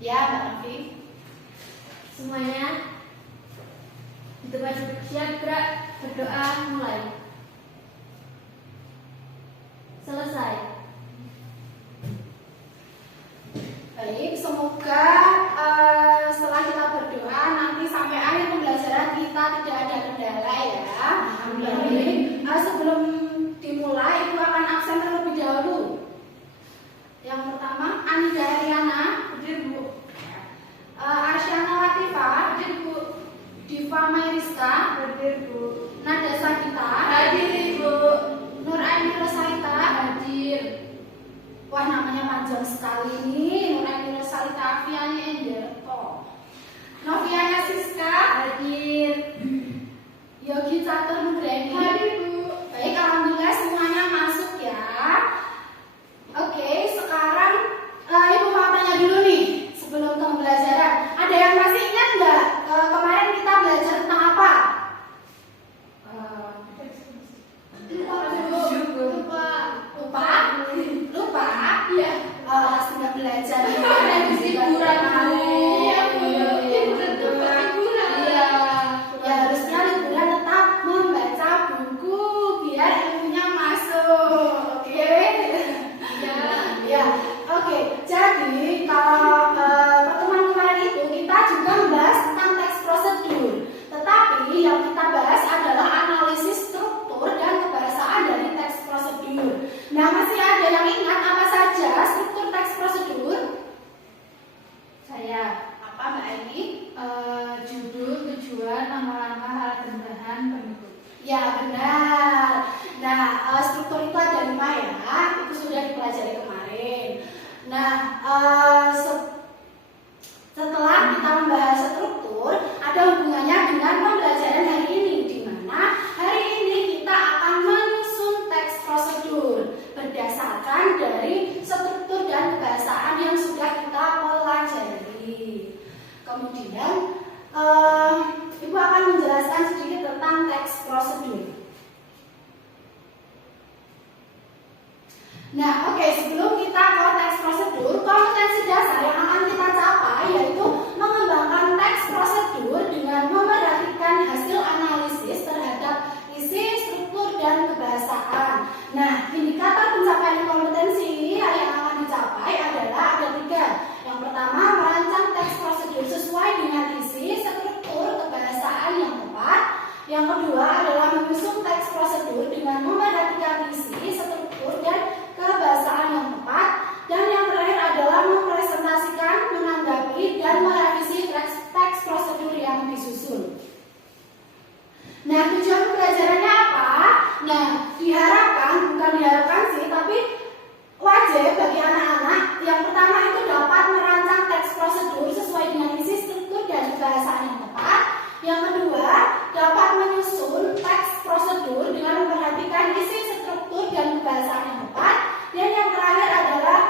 Ya, Mbak Novi. Semuanya di tempat duduk siap, gerak, berdoa, mulai. Selesai. Baik, semoga setelah kita berdoa nanti sampai akhir pembelajaran kita tidak ada kendala ya. Baik, sebelum dimulai Ibu akan absen terlebih dahulu. Yang pertama, Anida Heriana, hadir Bu. Arsyana Latifah, hadir Bu. Diva Mayriska, hadir Bu. Nada Sakita, hadir Bu. Nur Aini Rosalita, hadir. Wah, namanya panjang sekali nih. Nur Aini Rosalita, Afiani Enderto. Noviana Siska, hadir. Yogi Catur Nugreni, hadir Bu. Baik, alhamdulillah semuanya masuk ya. Oke, sekarang Ibu mau tanya dulu nih sebelum ke pembelajaran. Ada yang masih ingat nggak kemarin kita belajar tentang apa? Lupa? Iya. Pasti nggak belajar. Liburan. Iya. Ya harusnya liburan tetap membaca buku biar ilmunya masuk. Oke? Ya. Oke. Jadi kalau pertemuan kemarin itu kita juga membahas tentang teks prosedur. Tetapi yang kita bahas adalah analisis struktur dan kebahasaan dari teks prosedur. Nah, masih ada yang ingat apa saja struktur teks prosedur? Saya Apa Mbak Aini? judul, tujuan, nama langkah, alat dan bahan, penutup. Ya benar. Nah, struktur itu ada 5 ya. Itu sudah dipelajari kemarin. Nah, setelah kita membahas struktur, ada hubungannya dengan pembelajaran hari ini, di mana hari ini kita akan menyusun teks prosedur berdasarkan dari struktur dan kebahasaan yang sudah kita pelajari. Kemudian, Ibu akan menjelaskan sedikit tentang teks prosedur. Nah, oke, sebelum kita ke teks prosedur, kompetensi dasar yang akan kita capai yaitu mengembangkan teks prosedur dengan memerhatikan hasil analisis terhadap isi, struktur, dan kebahasaan. Nah, indikator pencapaian kompetensi yang akan dicapai adalah ada 3. Yang pertama, merancang teks prosedur sesuai dengan isi, struktur, kebahasaan yang tepat. Yang kedua adalah menyusun teks prosedur dengan memerhatikan isi, struktur, dan kebahasaan yang tepat. Dan yang terakhir adalah mempresentasikan, menanggapi, dan merevisi teks prosedur yang disusun. Nah, tujuan pembelajarannya apa? Nah, bukan diharapkan sih, tapi wajib bagi anak-anak yang pertama itu dapat merancang teks prosedur sesuai dengan isi, struktur, dan kebahasaan yang tepat. Yang kedua, dapat menyusun teks prosedur dengan memperhatikan isi, struktur, dan kebahasaan yang tepat. Dan yang terakhir adalah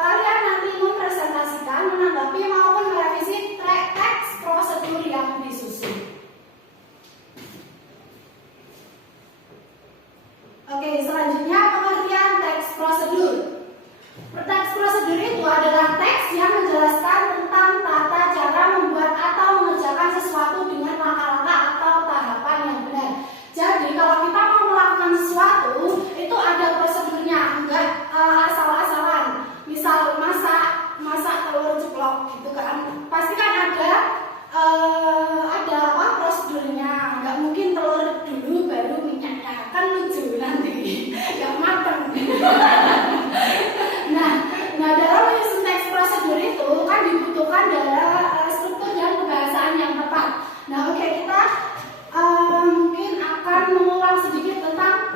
kalian nanti mempresentasikan, menanggapi maupun merevisi teks prosedur yang disusun. Oke, selanjutnya pengertian teks prosedur. Teks prosedur itu adalah teks yang menjelaskan tentang tata cara membuat atau mengerjakan sesuatu dengan langkah-langkah atau tahapan yang benar. Jadi kalau kita mau melakukan sesuatu itu ada prosedurnya, enggak asal-asalan. Misal masak telur ceplok gitu kan, pasti kan ada apa prosedurnya. Enggak mungkin telur dulu baru minyaknya, kan lucu nanti yang matang. Nah, dalam menyusun teks prosedur itu kan dibutuhkan struktur dan kebahasaan yang tepat. Nah, oke, kita mungkin akan mengulang sedikit tentang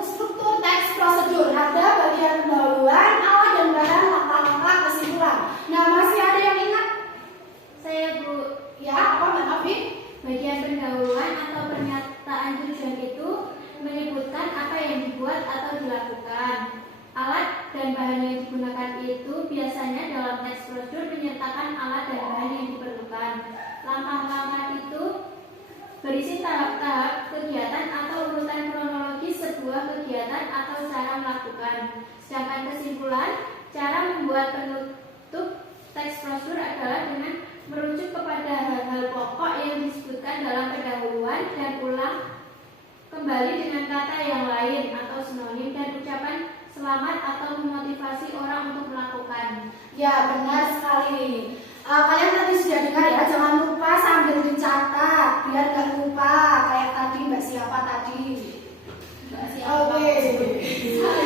struktur teks prosedur. Ada bagian pendahuluan, awal dan bahan, langkah-langkah, kesimpulan. Nah, masih ada yang ingat? Saya Bu. Ya, apa Mbak Novi? Bagian pendahuluan atau pernyataan tujuan itu menyebutkan apa yang dibuat atau dilakukan. Alat dan bahan yang digunakan itu biasanya dalam teks prosedur menyertakan alat dan bahan yang diperlukan. Langkah-langkah itu berisi tahap-tahap kegiatan atau urutan kronologis sebuah kegiatan atau cara melakukan. Sedangkan kesimpulan, cara membuat penutup teks prosedur adalah dengan merujuk kepada hal-hal pokok yang disebutkan dalam pendahuluan dan ulang kembali dengan kata yang lain atau sinonim dan ucapan selamat atau memotivasi orang untuk melakukan. Ya, benar sekali. Kalian tadi sudah dengar ya, jangan lupa sambil dicatat biar gak lupa kayak tadi Mbak siapa tadi. Mbak siapa? Oke.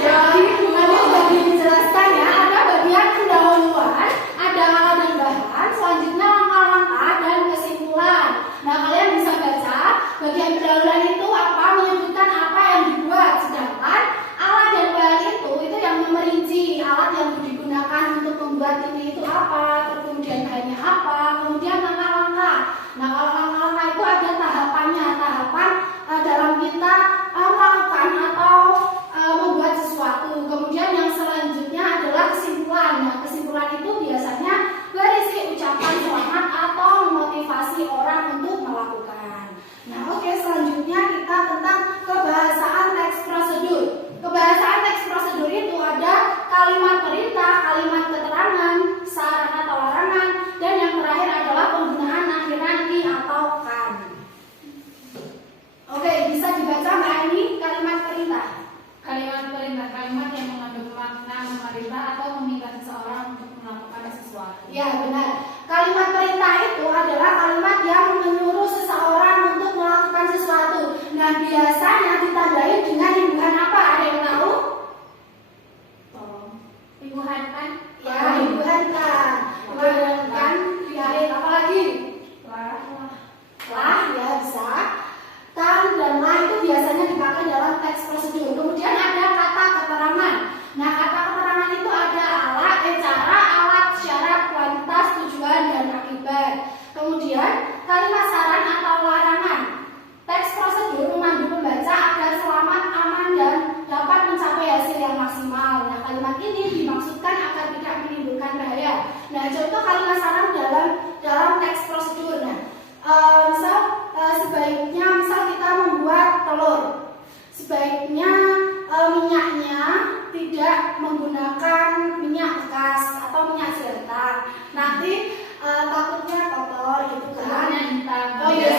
Ya, tadi sudah dijelaskan ya, ada bagian pendahuluan, ada awal dan bahan, selanjutnya langkah-langkah dan kesimpulan. Nah, kalian bisa baca bagian pendahuluan itu apa, menyebutkan apa yang dibuat, sedangkan alat dan bahan itu yang merinci alat yang digunakan untuk membuat ini itu apa, kemudian bahannya apa, kemudian langkah-langkah. Nah, kalau langkah-langkah itu ada tahapannya, tahapan dalam kita melakukan atau membuat sesuatu. Kemudian yang selanjutnya adalah kesimpulan. Nah, kesimpulan itu biasanya berisi ucapan selamat atau motivasi orang untuk melakukan. Nah, oke, selanjutnya kita tentang kebahasaan teks prosedur. Kebahasaan teks prosedur itu ada kalimat perintah, kalimat keterangan, saran atau larangan, dan yang terakhir adalah penggunaan akhiran di atau kan. Oke, bisa dibaca Mbak Ani kalimat perintah. Kalimat perintah, kalimat yang mengandung makna memerintah atau meminta seseorang untuk melakukan sesuatu. Ya, benar. Kalimat perintah itu adalah kalimat yang menyuruh seseorang untuk melakukan sesuatu. Nah, biasanya ditandai dengan imbuhan apa? Ada yang tahu? Tolong. Imbuhankan. Ya, imbuhankan. Imbuhankan diarin apa lagi? Lah, ya bisa. Kan dan lah itu biasanya dipakai dalam teks prosedur. Kemudian ada kata keterangan. Nah, kata keterangan itu ada alat, cara, alat, syarat, kualitas, tujuan, dan akibat. Kemudian kalimat saran atau larangan. Teks prosedur memandu pembaca agar selamat, aman, dan dapat mencapai hasil yang maksimal. Nah, kalimat ini dimaksudkan agar tidak menimbulkan bahaya. Nah, contoh kalimat saran dalam teks prosedur. Nah, sebaiknya kita membuat telur. Sebaiknya minyaknya tidak menggunakan minyak bekas atau minyak jelantah. Nanti takutnya kotor gitu kan. Oh iya,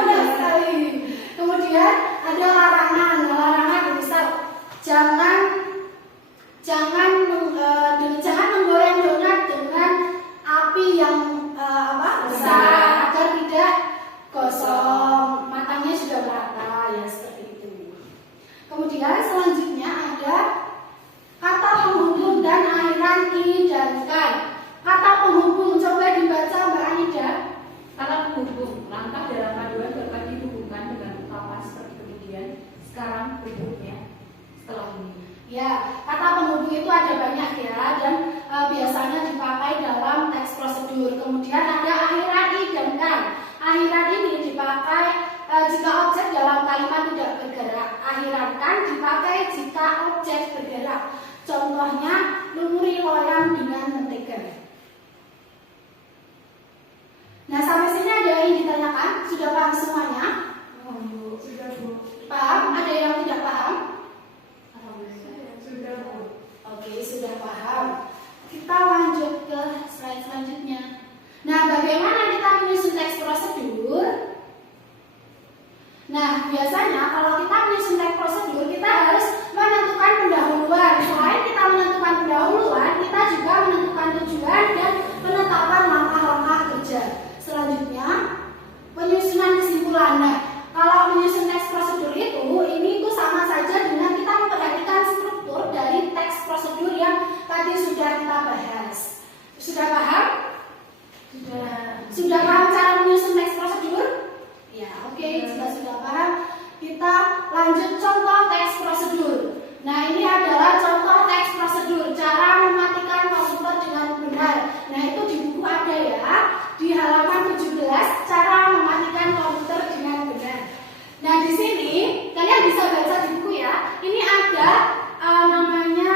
benar sekali. Kemudian ada larangan. Larangan misal jangan menggoreng donat dengan api yang besar agar tidak gosong, matangnya sudah merata ya, seperti itu. Kemudian selanjutnya ada kata penghubung dan akhiran i dan kan. Kata penghubung coba dibaca Mbak Anida. Kata penghubung, langkah dalam paduan dapat dihubungkan dengan ungkapan seperti kemudian, sekarang, berikutnya, setelah ini. Ya, kata penghubung itu ada banyak ya, dan biasanya dipakai dalam teks prosedur. Kemudian ada akhiran i dan kan. Akhiran ini dipakai jika objek dalam kalimat tidak bergerak. Akhiran kan dipakai jika objek bergerak. Contohnya lumuri loyang dengan mentega. Nah, sampai sini ada yang ditanyakan? Sudah paham semuanya? Sudah, Bu. Paham? Ada yang tidak paham? Sudah, Bu. Oke, sudah paham. Kita lanjut ke slide selanjutnya. Nah, bagaimana kita menyusun teks prosedur? Nah, biasanya kalau kita menyusun teks prosedur, kita harus menentukan pendahuluan. Selain kita menentukan pendahuluan, kita juga menentukan tujuan dan penetapan langkah-langkah kerja. Selanjutnya, penyusunan kesimpulan. Nah, kalau menyusun teks prosedur ini sama saja dengan kita memperhatikan struktur dari teks prosedur yang tadi sudah kita bahas. Sudah paham? Sudah paham cara menyusun teks prosedur? Ya, oke. Jika sudah paham, kita lanjut contoh teks prosedur. Nah, ini adalah contoh teks prosedur cara mematikan komputer dengan benar. Nah, itu di buku ada ya, di halaman 17, cara mematikan komputer dengan benar. Nah, di sini kalian bisa baca di buku ya. Ini ada namanya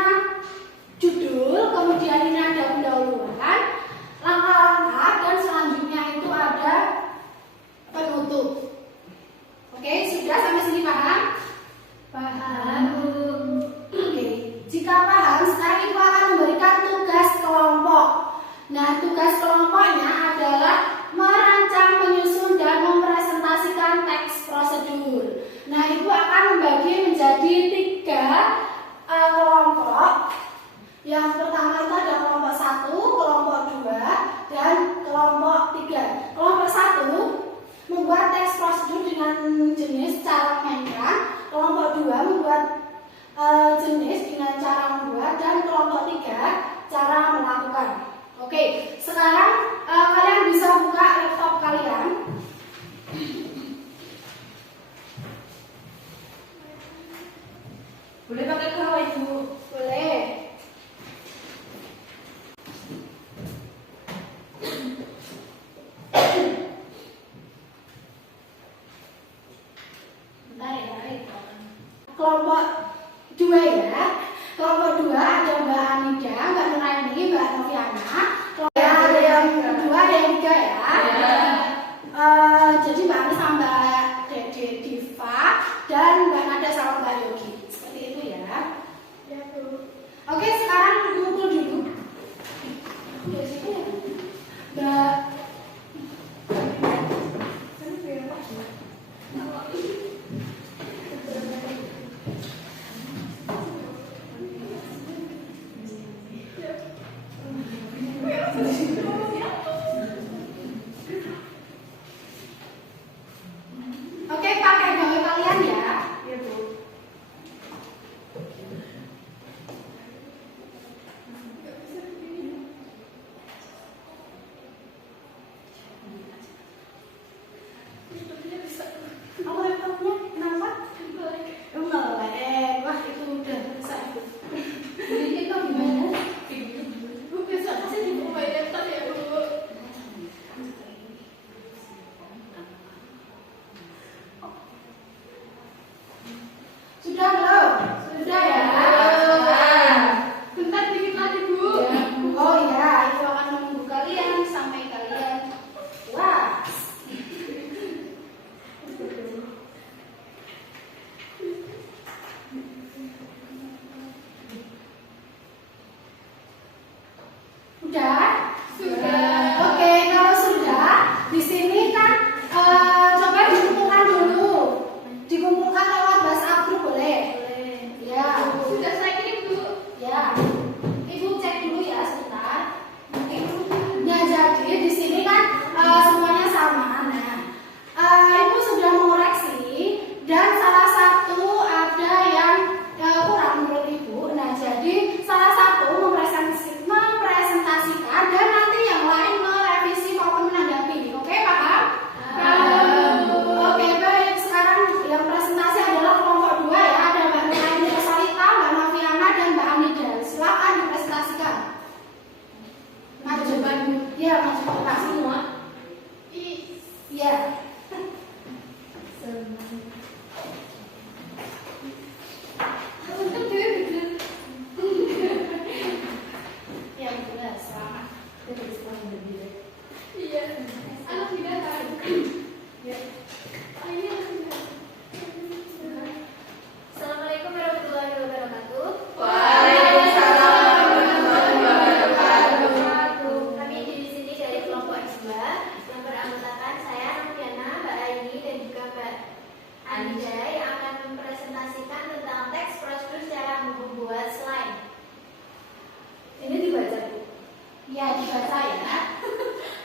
judul, kemudian ini ada pendahuluan, langkah-langkah, dan selanjutnya itu ada penutup. Oke, sudah sampai sini paham? Paham. Oke, jika paham, sekarang kita sekarang kalian bisa buka laptop kalian. Boleh pakai kawai Ibu? Boleh. Bentar ya, kelompok 2 ya. Kelompok 2 ada Mbak Anida, Mbak Nuraini, Mbak Noviana. Kelompok yang kedua ada yang 3 ya. Jadi Mbak Ani sama Mbak Dede Diva dan Mbak Nada sama Mbak Yogi. Seperti itu ya. Oke, sekarang kumpul dulu. Mbak Oke, pakai gawe kalian ya. Iya Bu. Apa laptopnya? Kenapa? Melek. Wah, itu udah bisa. Jadi itu gimana? Bu, besok kasih di bawah laptop ya, Bu. Sudah belum? Sudah ya? Bentar dikit lagi, Bu. Oh iya, itu akan menunggu kalian sampai kalian puas. Sudah? Sudah. Oke, kalau sudah, di sini kan coba dikumpulkan dulu. Dikumpulkan lewat WhatsApp group boleh? Boleh. Ya. Sudah saya kirim, Bu. Ya. Ibu cek dulu ya sebentar. Oke. Nah, jadi di sini kan semuanya sama. Nah, Ibu sudah mengoreksi dan salah satu ada yang kurang menurut Ibu. Nah, jadi salah satu mempresentasikan dan nanti yang lain merevisi maupun menanggapi. Oke, paham? Oke, baik. Sekarang yang presentasi adalah kelompok 2 ya. Ada Mbak Nuraini Rosalita, Mbak Noviana, dan Mbak Anida. Silakan dipresentasikan. Maju coba dulu. Ya, maju coba semua. Iya. Yang jelas, selamat. Iya. Anak binatang. Ya. Assalamualaikum warahmatullahi wabarakatuh. Waalaikumsalam warahmatullahi wabarakatuh. Kami di sini dari kelompok S2 yang beranggotakan saya Noviana, Mbak Aini, dan juga Mbak Anida yang akan mempresentasikan tentang teks prosedur cara membuat slide. Ini dibaca, Bu. Iya, dibaca ya.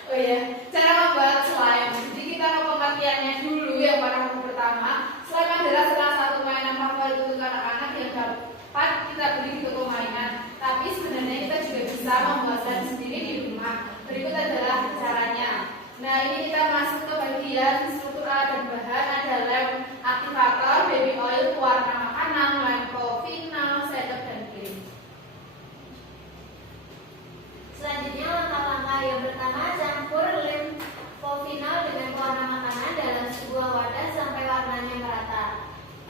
Oh iya, cara membuat slime. Jadi kita ke pengertiannya dulu yang pada pertama. Slime adalah salah satu mainan favorit untuk anak-anak yang dapat kita beli di toko mainan. Tapi sebenarnya kita juga bisa membuat slime sendiri di rumah. Berikut adalah caranya. Nah, ini kita masuk ke bagian struktur alat dan bahan. Ada lem aktivator, baby oil, pewarna makanan, lem final, setup, dan krim. Selanjutnya langkah-langkah yang pertama, campur lem final dengan pewarna makanan dalam sebuah wadah sampai warnanya merata.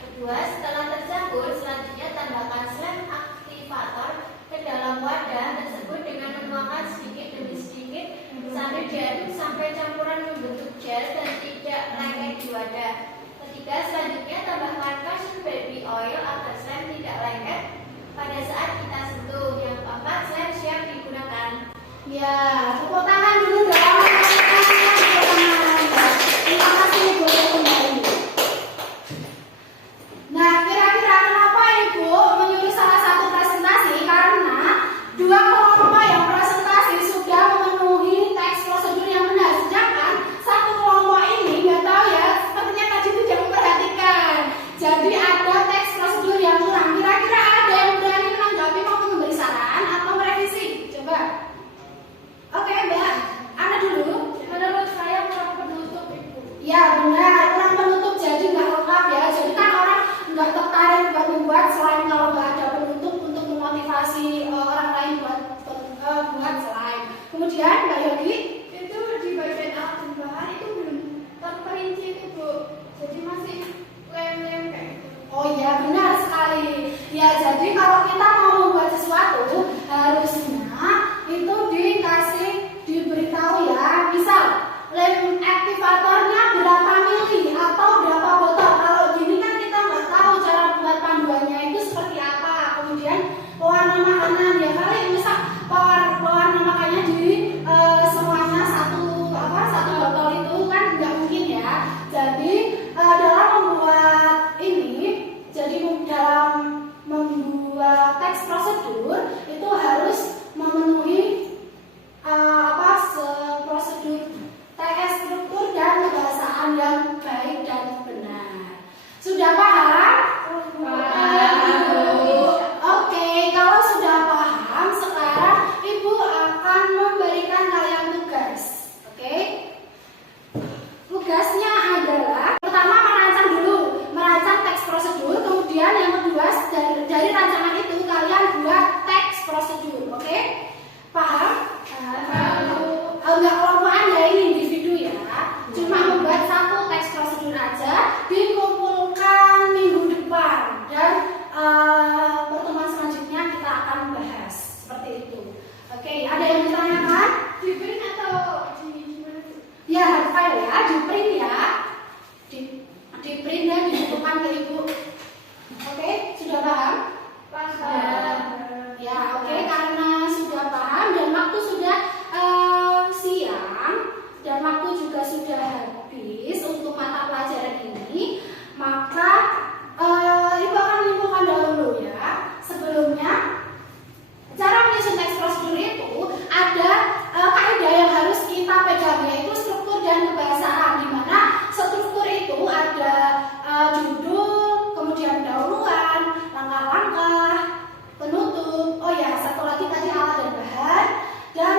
Kedua, setelah tercampur, selanjutnya tambahkan lem aktivator ke dalam wadah tersebut dengan menuangkan sedikit demi sedikit sambil diaduk sampai campuran membentuk gel dan tidak lengket di wadah. Ketiga, selanjutnya tambahkan cushion baby oil agar slime tidak lengket pada saat kita sentuh. Yang keempat, slime siap digunakan. Ya, tepuk tangan dulu dong. Terima kasih Ibu kembali. Nah, kira-kira kenapa Ibu menyuruh salah satu presentasi? Karena 2 kelompok yang presentasi sudah memenuhi teks prosedur yang benar, sedangkan 1 kelompok ini nggak tahu ya, sepertinya tadi tidak memperhatikan. Jadi ada teks prosedur yang kurang. Kira-kira ada yang berani menanggapi maupun memberi saran atau merevisi? Coba. Oke. Kemudian Mbak Yogi, Itu di bagian alat dan bahan itu belum terperinci itu Bu. Jadi masih lem-lem kayak gitu. oh iya benar sekali. Ya jadi kalau kita mau membuat sesuatu harusnya itu diberitahu ya. Misal lem aktivatornya berapa mili atau berapa botol. Kalau gini kan kita nggak tahu cara buat panduannya itu seperti apa. Kemudian pewarna makanan ya kali misal pewarna makanannya di semuanya satu botol itu kan nggak mungkin ya. Jadi dalam membuat ini, jadi dalam membuat teks prosedur itu harus memenuhi prosedur TS struktur dan kebahasaan yang baik dan benar. Sudah paham? Oke, kalau sudah paham, sekarang Ibu akan memberikan kalian tugas. Oke? Tugasnya adalah pertama merancang teks prosedur, kemudian yang kedua dari rancangan itu kalian buat teks prosedur. Oke? Paham? Enggak kelompokan ya, ini individu ya. Cuma membuat satu teks prosedur aja, dikumpulkan minggu depan dan pertemuan selanjutnya kita akan bahas seperti itu. Oke, ada yang ditanyakan? Di print atau di gimana Bu? Ya, hard file ya, di print ya. Di print dan dibutuhkan ke Ibu. Oke, sudah paham? Paham. Ya, oke, karena sudah paham dan waktu sudah siang dan waktu juga sudah habis untuk mata pelajaran ini, maka Ibu akan menyimpulkan dahulu ya. Sebelumnya, cara menyusun teks prosedur itu ada kaidah yang harus kita pegang, yaitu struktur dan kebahasaan, di mana struktur itu ada judul, kemudian pendahuluan, langkah-langkah, penutup, oh ya satu lagi tadi alat dan bahan, dan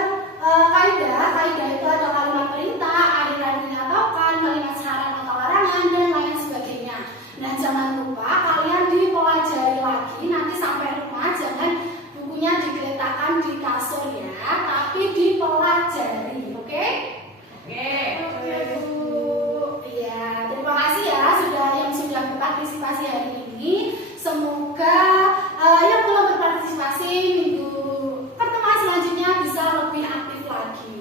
kaidah itu ada kalimat perintah, aliran dinyatakan, kalimat syarat atau larangan, dan lain sebagainya. Nah jangan lupa kalian dipelajari lagi nanti sampai rumah, jangan bukunya digeletakkan di kasur ya, tapi dipelajari, oke? Oke. Bu. Iya, terima kasih ya yang sudah berpartisipasi hari ini. Semoga yang belum berpartisipasi minggu pertemuan selanjutnya bisa lebih aktif lagi.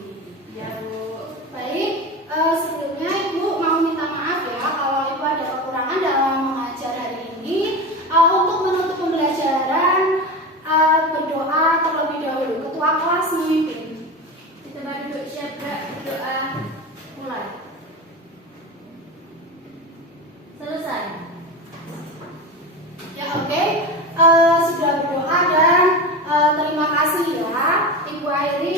Ya Bu. Baik, sebelumnya Ibu mau minta maaf ya kalau Ibu ada kekurangan dalam mengajar hari ini. Untuk menutup pembelajaran, berdoa terlebih dahulu. Ketua kelas memimpin. Kita baru duduk siap berdoa. Mulai. Selesai. Ya oke, sudah berdoa dan terima kasih ya Ibu Airi